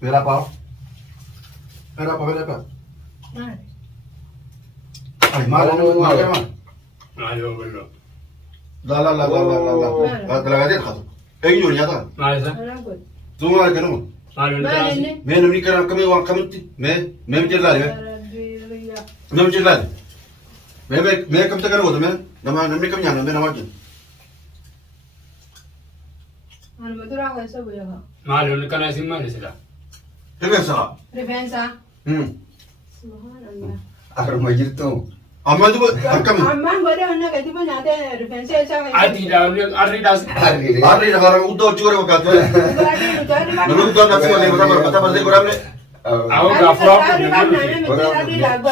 Berapa? Berapa? Ay, mahal naman. Ayaw wala. La. Talaga din ka. Eh, yun yata. Maysa? Tunga ka naman. Ayaw na. May naman ka kami wang kamuti. May micirlali. May micirlali. May kamta ka naman. May kami yan. May naman dyan. Ano ba ito ako sa buya ka? Ayaw na ka na simali sila. Rebensa ka. Rebensa? Subhanallah. Agar majir tu. Amma itu kami. Amman bade onna ka diba nate rebensa sa ka. Adi daw ni ari daw. Hari na karang udo chura ko kato. Namun udo na sila lebo na bata bata ko ramne. Aw ga fra.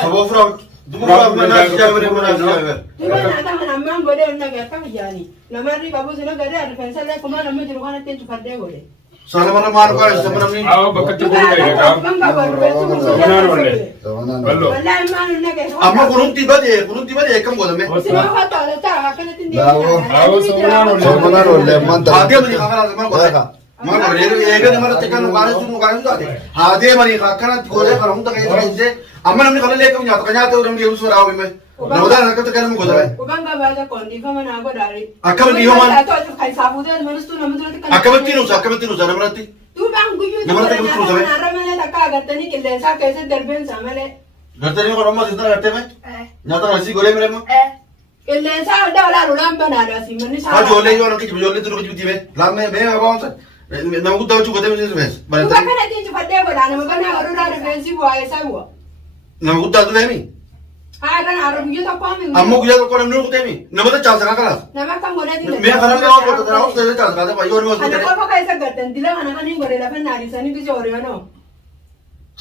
Sabo fra. Dumura mana siya mana siya. Diba nata amman bade onna ka ka jani. Namari babu sino gade rebensa le kuma namu jiru kana tentu kadde gole. Sana mana maru ka sa mana ni. Aw bakati ko ga ka. Benar wala. Wallo. Wallahi man onna ka. Amma kunun tiba de kam goda me. Sino ka ta ta kana tindi. Aw Somanar oleh mantap. Hade mani kakara mana goda. Mana goda ega ne mana tekan ngare sunu ngare sunu ade. Hade mani kakara goda karang ta kai ta amma namni kala le kam nyata kanya ta uram ge usura awi me. Nauda na kata kana goda me. Ubanga baja kondi fa mana goda ri. Akam di homan. Ta to kai sabu de manustu namu to kan. Akam tinu sa namrati. Tu bang guyu. Namrati ko tru sa me. Ramane ta ka gatani kille sa kaise derben samale. Gartani ko ramma sidna gatte me. Nyata nasi gore mere mo. Kille sa da la rulam bana da si mani sa. Ha jole yo na kichi jole tru kichi me. La me abaun sa. Namu daw chu goda me se mes. Tu ba kana tin chu fadde goda na magana garu da defensi bo ay sa wo. Namu daw tu me. Ha kan arum yu ta pa mi. Ammo guya ko nam nu ko temi. Namu ta chal sa kala. Na ma kam goda din. Me khala me aur ko ta aur se chal sa ba yo mo Ana ko fa kaisa gatan dila ana kan ni gore la fa nari sani bi jore no.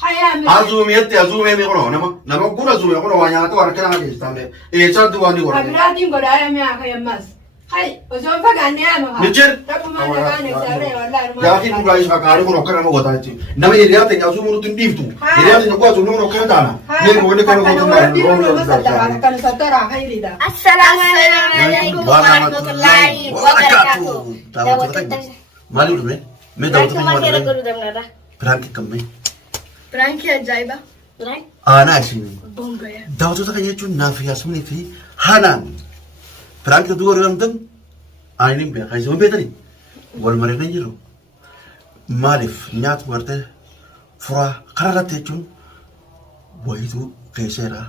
Khaya mi. Azu me ko nama guna zu me ko wa nya to ar kana ke stambe. E cha du wa ni ko. Abira din goda ya mi akaya mas. Hai, ojo fa ganne ama. Nicher. Ta kuma na kan ne sare wallahi. Ya ki du gai sa ka ri ko kana mo gota chi. Nama ye ya te azu mo tun div tu. Ye ya te ko azu no kana dana. Ne ko ne ko ko na. Kan satara khairi da. Assalamualaikum warahmatullahi wabarakatuh. Mali dulu me. Me daw tu Prank me. kira guru dam nada. Prank kamme. Prank ya jaiba. Prank Ana shi. bomba ya. Daw tu ta kanya chu na fi asmni fi hanan. Prank tu gor gam tan. Ainin be kai so be tani. Wal mare nan jiro. Malif nyat warte fura karate chun. Waitu kesera.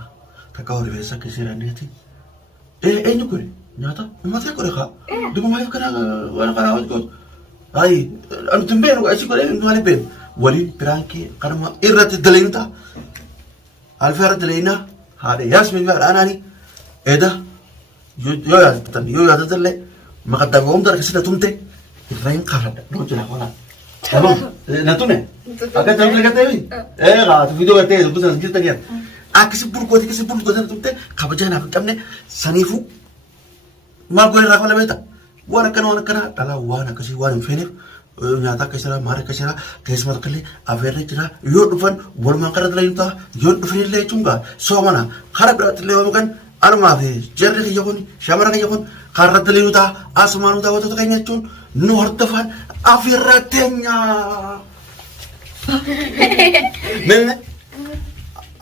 Kakao revesa kesera neti. Nyukuri. Nyata, mati ko reka. Dumo malif kana wala kana ko. Ay, anu tumbe no asi ko len no pen. Wali pranki karma irrat dalinta. Alfara dalina. Hade yasmin gar anani. Eda yo ya talle. Makadda gom dar kesida tumte. Ikrain karada. No jela wala. Tamam. Natune. Aga tamle kate wi. Ga video kate busan kita niat. Akisi bul ko tumte kabajana kamne sanifu. Ma gore ra kala beta. Wana kana tala wana kasi wana fenef. Nyata kesera mare kesera kesma kali avere jira yo dufan wal man kara dalain ta yo dufan le chunga so mana khara brat le kan arma ve jerre ke yokon shamara ke yokon khara dalain ta asmanu ta wato kanya chun no hartafan avere tenya men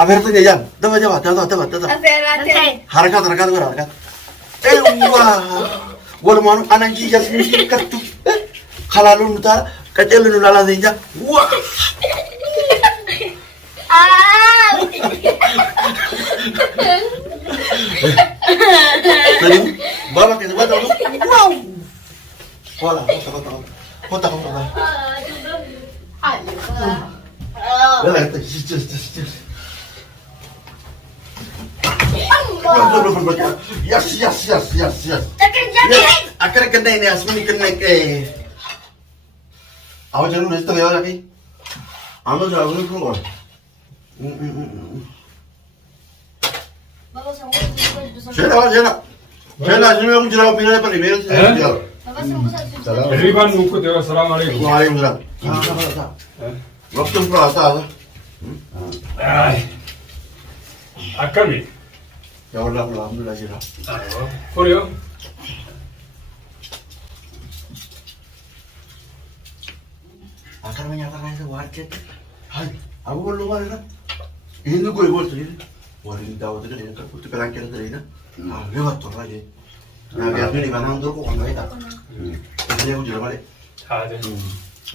avere tenya ya daba harakat gora harakat wah wal man ananji jasmin kattu halalun ta kacelun lala zinja wah tadi baba ke bata wow wala kota ya just yes akan kena ini asmini kena ke Aku jangan nulis tu ya lagi. Aku jangan nulis pun kau. Bapak sama Saya aku jawab pilihan apa email. Bapak sama Riban nuku teo assalamualaikum. Waalaikumsalam. Waktu berasa. Ay. Akami. Ya Allah, alhamdulillah sih. Ayo. Korea. Akan menyatakan itu warga. هاي أقول له ما أنا إيه نقول قلت لي ورين داود اللي أنت قلت كلام كده درينا ليه التراجع أنا بيعطيني بنام دربو عن بعيد إيه يقول جربالي هذا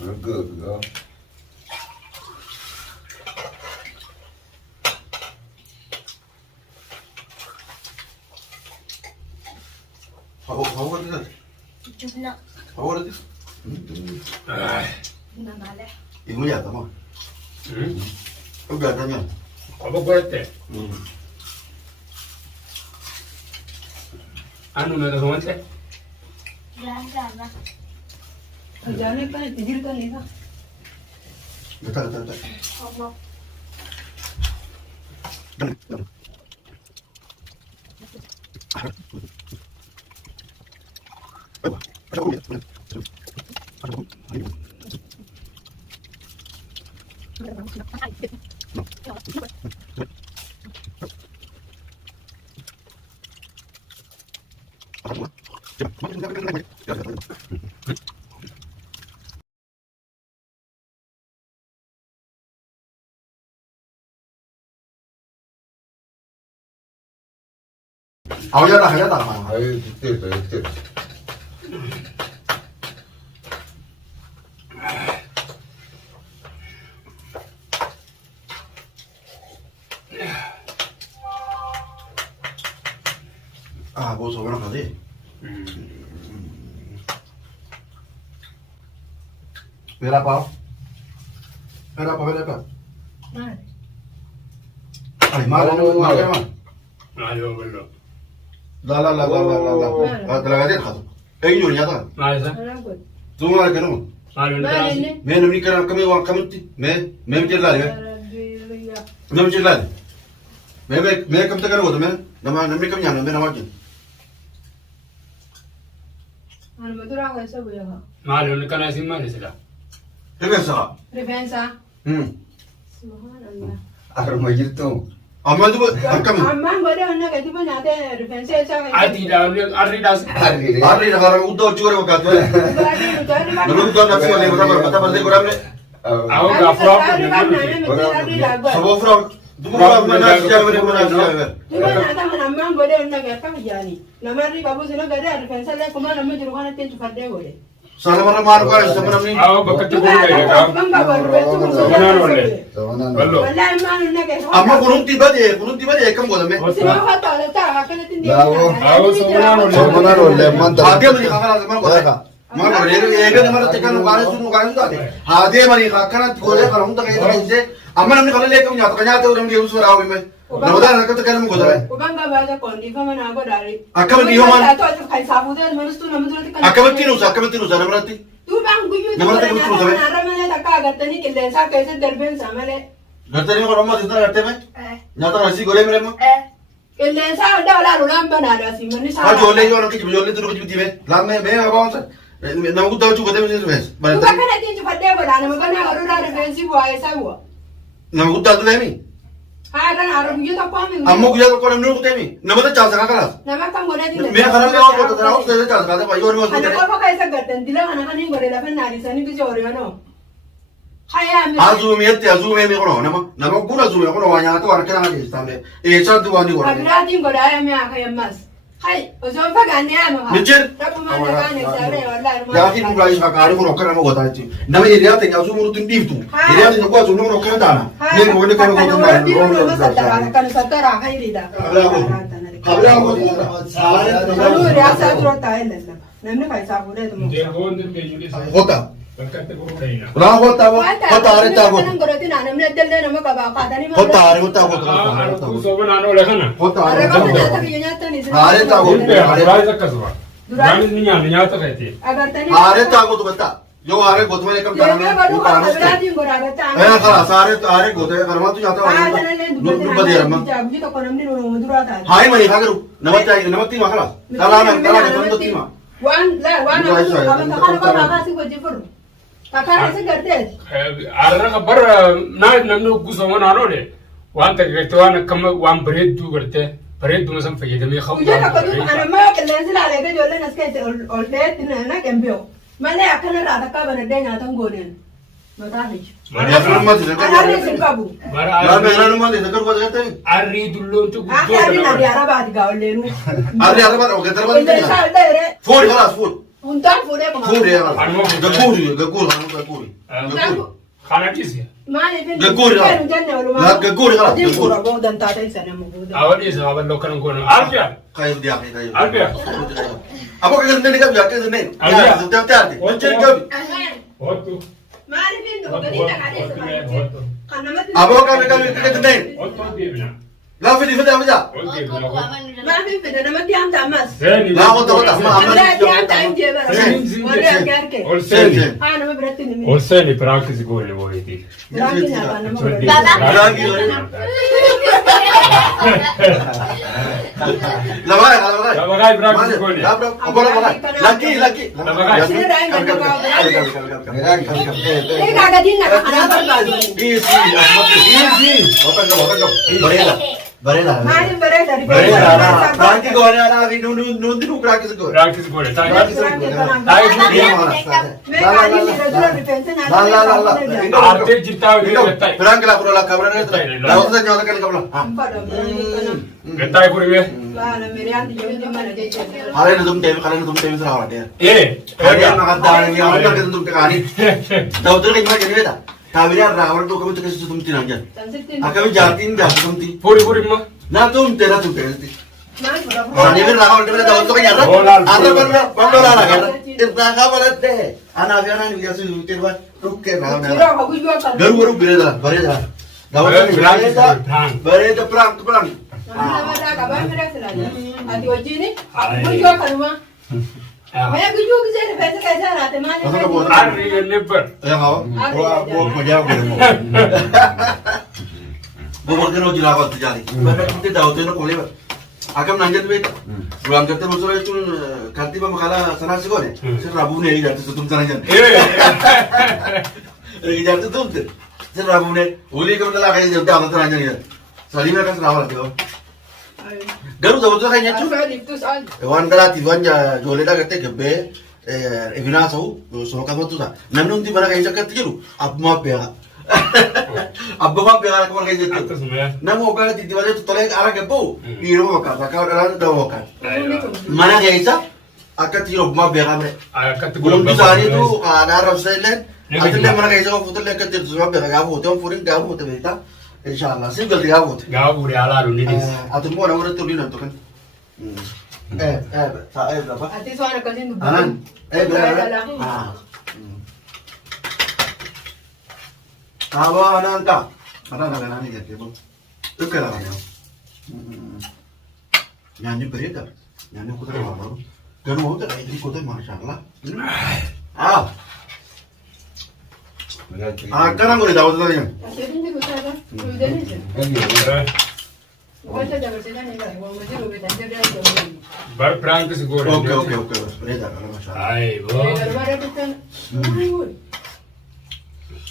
그거 هو كده جبنة هو كده جبنة مالح يقول يا تمام أبغى تاني أبغى قلت أنا ما دخلت لك لا لا لا जाने का तिजिर का नहीं था بتاع بتاع الله أو يلا يلا ما 아유 그때 그때 뭐 저거랑 가지 Berapa? Ay, malo naman. Malo bello. La. Talaga din khato. Ay yun yata. Malasa. Zuma ka naman. Malo na. Me namni kana kami wa kamuti. Me mjilali me. Me mjilali. Me kam ta kana wo me. Namni kam yana me namakin. أنا بدور على سوي لها Malo na kana sin malasa. Rebensa. ريفنسا سبحان الله arma jirtu Amma du akam. أما بدو أنا كتير بنادى ريفنسا سوي Adi da arri das. arri Arri na garam uddo jure wa gatwa. Nalu do na fiole barabar bata balde goramne. Awo ga fra. Sabo fra. Duma mana siya mere mana siya. Tuhan ada mana boleh orang nak kami jani. Namari kabu sini gada rifensa le kuma nama jurukan itu cepat deh boleh. Sana mara maru ka sa namni. Awo bakati ko ga ka. Bangga baru itu Sebenarnya boleh. 저거는 Bello. Wallahi mana nak. Amma kunun tiba de kam godame. Sini apa tahu tak akan itu dia. Awo sebenarnya 저거는 원래 만다 Hade mani kakana zaman godame. Mana ega ne mara tekan ugare sunu ugare sunu ade. Hade mani kakana gole kana hunda kai ta inje. Amma namni kala le kam nyata kanya te uram ge usura awi me. Namoda na kata kana mu godame. Bangga baca kondi kama na aku dari. Akam di homan. Tahu tu kai sabu tu mana tu nama tu kan. Akam tinu sa namrati. Tu bang guyu. Nama tu kan tu Nara mana tak agar tani kelensa kaise derben sama le. Gatani ko ramma dinda gatte me. Nyata nasi gole mere ma. Kelensa ada olah ulam banana si mana sa. Ha jole yo na ki jole tu ko jibdi me. La me abon sa. Na ku daw chu godame se ves. Tu kan ada tu cepat deh boleh. Nama kan orang dah rifensi buat esa buat. Na ku daw le mi. Ha kan arab guyu tak paham. Amma ku ya ko namnu ku temi. Namata cha sa kala. Nama kan boleh di. Me kana le ko ta ra uste cha sa ba yo ni mas. Anak apa kaisa garden dila anak kan yang boleh dapat nari sani tu jauh ya no. Hai ami. Azumi ette azumi me kono nama gura azumi kono wanya to war kana ngi stambe. E cha tu wani kono. Agora tim boleh ami akaya mas. Hai, ozon pagani ama. Nijer. Tapi mana kan yang sabe wallahi. Ya ki nura isa ka ari kono kana mo gota ti. Nama iriya te azumi ru tin diftu. Iriya te ko azumi kono kana dana. Ne ko ne kono ko Orang di rumah satara kan satara hai rida. Kabra ko. Lalu dia satro tahu lella. Namanya kaisa boleh tu. Je ko ndir ke juli sa. Hota. Bakati ko ga ina. Ra hota hota are ta ko. Kan berarti nama delle nama kaba kata ni. Hota are hota ko. Ku sebenarnya oleh kana. Hota Are are. kan nyata ni nyata ni. Are ta ko. Are za kaswa. Durani ninya ta kai te. Agar tani. Are ta ko to bata. Yo are go to me kam Jangan dana. baru Ku kana kata ste. berarti orang kata. Eh kala are go to karma tu jata Ah, wa. jangan lain tu. Nu ba de ramma. Jam ni to konom ni rumah dura ta. Hai mani hagaru. Namati ma kala. Kala na tanto tima. Wan kamu tak apa sih wajib pun. Kakak sih kerja. Arra ka bar na namnu guso wana no de. Wan ta ga tawana kam wan bread du garte. Bread du masam fayyada me khaw. Ujian aku tu anak mak kelensi lah lega jualan nasi kayak oleh tina na kembio. Mana akan ada kah benda dia nyata ngorin. Mataafij. Maria Firma tidak Anarri sirkabu. Lalu yang nama dia sekarang buat kata ini. Arri dulu untuk Akhirnya nadi Arabah digaulenu. Ada apa? Oke terus Ini ini. saya dere. Food kelas food. Untan fude pengaruh. Food ya. Gaguri, gaguri. Karena kisi. Mana pun. Gaguri lah. Gaguri lah. Dia kurang bau dan tata sana muda. Awal ini sama lokan kono. Alpia. Kayu dia kayu. Alpia. Apa kalian ini kan jaga ini? Alpia. Setiap hari. Wajar kami. Hotu. Mana pun tu kali tak ada sebab. Hotu. Apa kami kita ini? Hotu dia bina. Lalu di mana aja? Hotu dia bina. Mana pun tu nama tiang tamas. Lalu kota Ada tiang taim je barang. Mana agar ke? Olseni. Nama berarti ni. Olseni praktis gole boy itu. Berarti apa nama berarti? Lagi. Labagai praktis gole. Lagi. Eh kagak dia nak anak berbaju. Easy. Barela. Mana berada di Barela. Praktis gole ada di nundu praktis gole. Praktis gole. Tai arte jirta tai. Perang kala pura kabra na tai. Lawan sa nyoda kala kabra. Getai kuriwe. Kala na dum teme sa hawa dia. Ega. Makadaan niya ako na dum tekani. Daw tuloy kay mga ganito. Kabira rawar to kami kasi dum tinangyan. Akami jatin dum ti. Puri mo. Na dum te. Ani ver rawar de daw to kanya. Ara bandora na kan. Irna ka balate. Ana aviana ni yasu tirwa. Rukke na na. Garu bireda. Daw bireda perang. Arri never. Yang apa? Buat jawab dulu. Buat kena jilawat terjadi. Pada kita tahu tu nak boleh. Akam nanjat beta. Bulan kita musuh itu kanti pemakala sana sekolah. Serabu ni jatuh tutup sana jan. Jatuh tutup. Serabu ni. Uli kamu telah kaya jatuh amat sana jan. Salimnya kan serawal tu. Garu tahu tu kayaknya tu. Wan berarti wan jole dah kata kebe. Evina tahu. So kamu tu dah. Namun nanti mana kaya jaga tiru. Ab maaf ya. Abba maaf ya kalau kaya jaga. Namun orang di mana tu tolak arah kebu. Biru makan. Kalau orang tu dah makan. Mana kaya isa? Akat tiru maaf ya kami. Belum di sana tu ada Arab Thailand. Akhirnya mana kaya jaga foto lek tiru maaf ya kamu. Tiap furin kamu tu beta. Insyaallah single dia kamu. Gabu dia ala dulu ni. Atau mau orang tu lihat tu kan. Berapa? Ati suara kasi ndu. Anan. Berapa? Apa anan ka? Anan ni jadi bu. Tu kena ni. Nyanyi berita. Nyanyi aku tak tahu. Kan mau tak ini kota masyaallah. Kan aku dah tahu tu kan. Asyik ni kita ada. Sudah ni. Bukan saja bersama ni lah. Wang mesti lebih tanda dia tu. Bar praktis gole. Okey. Berita kalau masyaallah. Ai bo. Baru tu kan.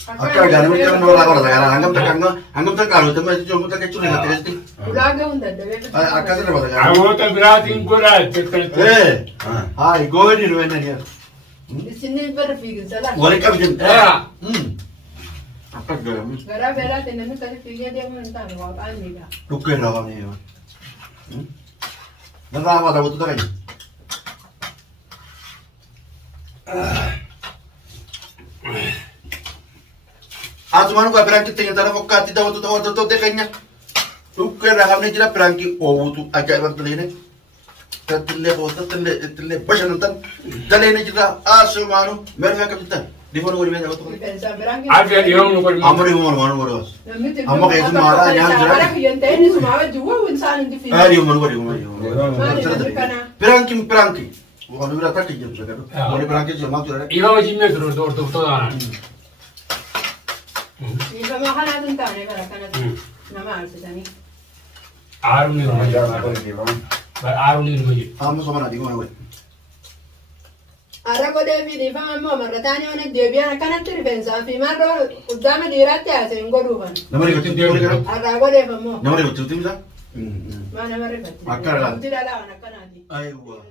Akka jangan macam orang orang sekarang anggap tak kalau tu macam cuma tak kecil nak terus. Ulaga unda deh. Akka sana boleh. Awo ta berarti gole. Hai, gol di luar ni dia. Di sini berfikir salah. Boleh kami jemput. Apa garam? Gara bela tenan kali fikir dia mentah awak ani dah. Tuker lah ni. Nanti apa tahu tu tak ni? Asman ko berangkit tinggal tanah fokat tidak waktu tahu dekanya. Tuker lah kami jelas berangkit. Oh tu agak bantu ni. Tertele baca nonton. Jalan ni jelas asmanu mereka kita. Di mana boleh macam tu? Pensa berangkit. Ada yang ngomong. Amri mana. Amma kayak semua orang yang jelas. Orang yang tahu ni semua juga insan di sini. Di mana. Berangkit. Bukan berapa kerja tu kan? Boleh berangkit jam tu ada. Iba macam ni tu dah. Iba makan ada entah ni berapa nama arsa ni. Arun ni rumah. Kamu sama nanti mana boleh? Ara ko devi di fama mo maratani ona devi ana kana tiri pensa fi marro udama di ratte ase ngodu ban. Nama dia betul kan? Ara ko devi mo. Nama dia betul tak? Mana mare pati. Makara. Tidak lah anak kana di. Ayuh.